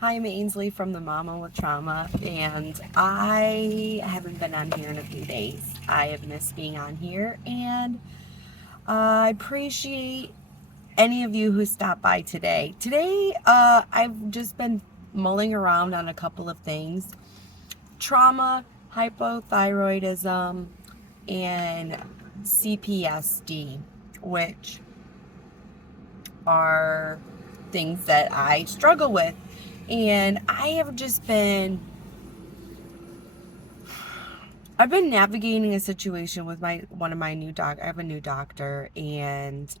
Hi, I'm Ainsley from the Mama with Trauma, and I haven't been on here in a few days. I have missed being on here, and I appreciate any of you who stopped by today. Today, I've just been mulling around on a couple of things: trauma, hypothyroidism, and CPSD, which are things that I struggle with. And I've been navigating a situation with my one of my new doc. I have a new doctor, and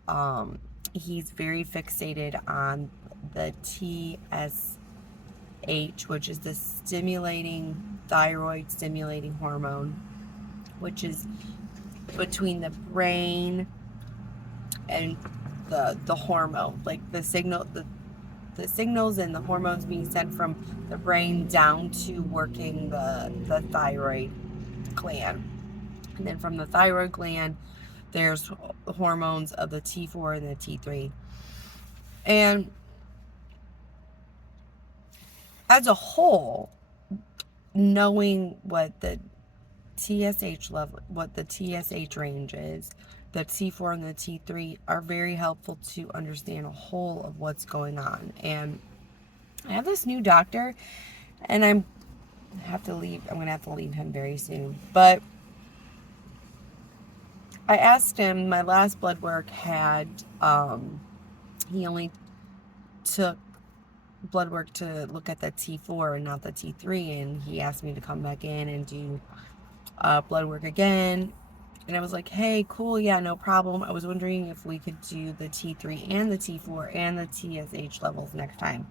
he's very fixated on the TSH, which is the stimulating thyroid stimulating hormone, which is between the brain and the hormone, like the signals and the hormones being sent from the brain down to working the thyroid gland. And then from the thyroid gland, there's hormones of the T4 and the T3. And as a whole, knowing what the TSH level, what the TSH range is, the T4 and the T3 are very helpful to understand a whole of what's going on. And I have this new doctor, and I'm gonna have to leave him very soon. But I asked him, my last blood work had, he only took blood work to look at the T4 and not the T3, and he asked me to come back in and do blood work again. And I was like, hey, cool, yeah, no problem. I was wondering if we could do the T3 and the T4 and the TSH levels next time.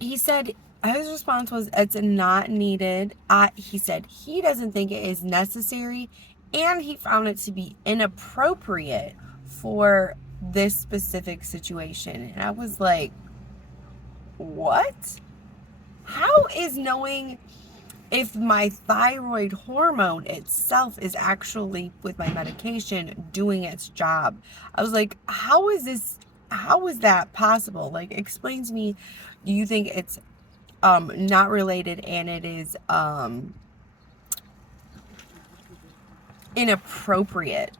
He said, his response was, it's not needed. He said he doesn't think it is necessary, and he found it to be inappropriate for this specific situation. And I was like, what? How is knowing if my thyroid hormone itself is actually, with my medication, doing its job? I was like, how is that possible? Like, explain to me. Do you think it's not related, and it is inappropriate?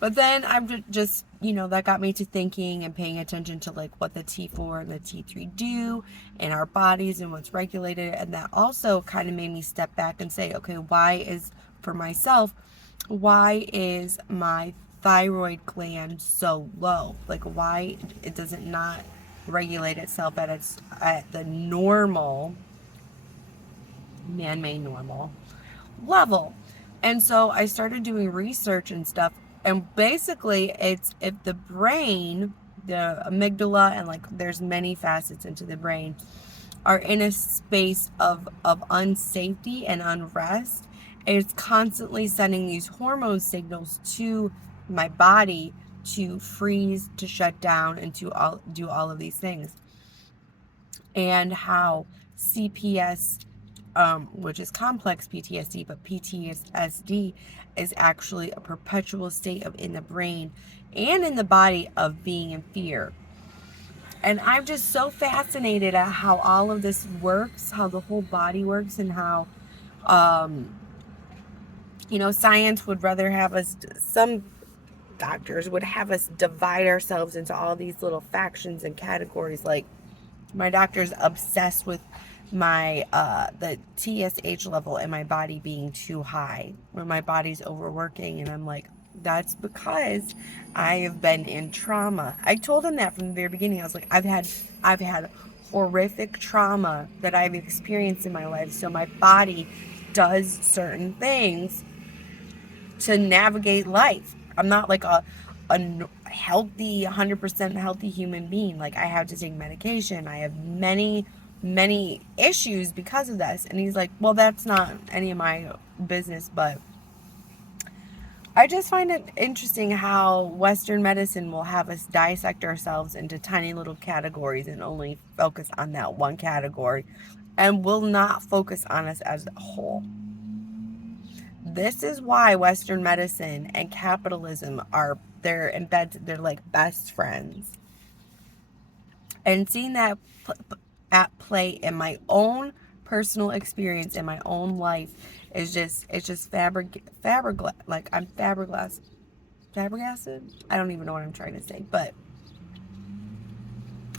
But then I'm just, that got me to thinking and paying attention to like what the T4 and the T3 do in our bodies and what's regulated. And that also kind of made me step back and say, okay, for myself, why is my thyroid gland so low? Like, why it doesn't not regulate itself at the normal, man-made normal level? And so I started doing research and stuff, and basically it's if the brain, the amygdala, and like there's many facets into the brain, are in a space of unsafety and unrest, it's constantly sending these hormone signals to my body to freeze, to shut down, and to do all of these things. And how CPS, which is complex PTSD, but PTSD is actually a perpetual state of in the brain and in the body of being in fear. And I'm just so fascinated at how all of this works, how the whole body works, and how, um, science would rather have us, some doctors would have us divide ourselves into all these little factions and categories. Like, my doctor's obsessed with my the TSH level in my body being too high, when my body's overworking. And I'm like, that's because I have been in trauma. I told him that from the very beginning. I was like, I've had horrific trauma that I've experienced in my life, so my body does certain things to navigate life. I'm not like a healthy, 100% healthy human being. Like, I have to take medication. I have many issues because of this. And he's like, well, that's not any of my business. But I just find it interesting how Western medicine will have us dissect ourselves into tiny little categories and only focus on that one category, and will not focus on us as a whole. This is why Western medicine and capitalism they're like best friends. And seeing that at play in my own personal experience in my own life is just, it's just like I'm flabbergasted. I don't even know what I'm trying to say, but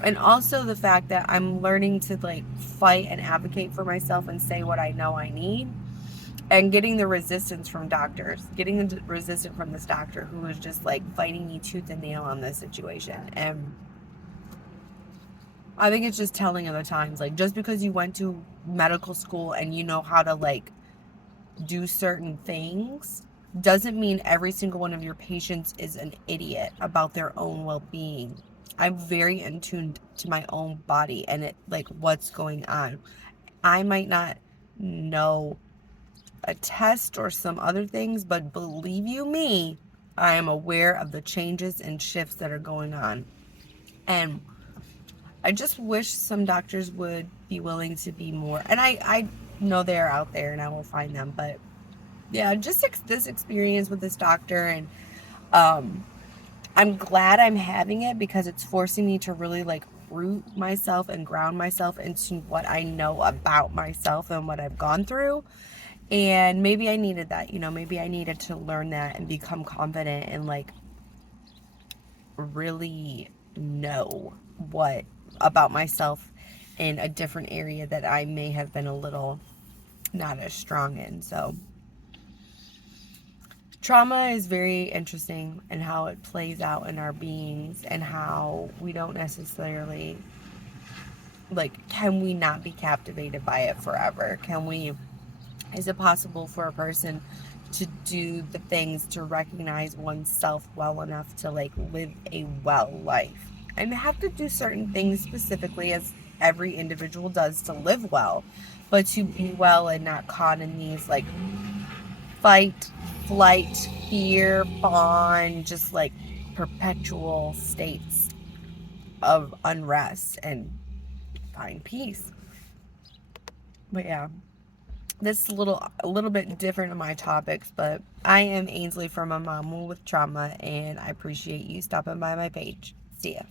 and also the fact that I'm learning to like fight and advocate for myself and say what I know I need, and getting the resistance from doctors, getting the resistance from this doctor who was just like fighting me tooth and nail on this situation. And I think it's just telling of the times. Like, just because you went to medical school and you know how to like do certain things doesn't mean every single one of your patients is an idiot about their own well-being. I'm very in tune to my own body and it like what's going on. I might not know a test or some other things, but believe you me, I am aware of the changes and shifts that are going on. And I just wish some doctors would be willing to be more, and I know they're out there and I will find them, but yeah, just this experience with this doctor, and um, I'm glad I'm having it because it's forcing me to really like root myself and ground myself into what I know about myself and what I've gone through. And maybe I needed that, maybe I needed to learn that and become confident and like really know what about myself in a different area that I may have been a little not as strong in. So trauma is very interesting and how it plays out in our beings and how we don't necessarily like, can we not be captivated by it forever? Is it possible for a person to do the things to recognize oneself well enough to like live a well life and have to do certain things specifically as every individual does to live well, but to be well and not caught in these like fight, flight, fear, bond, just like perpetual states of unrest and find peace. But yeah, this is a little bit different in my topics, but I am Ainsley from A Mama with Trauma, and I appreciate you stopping by my page. See ya.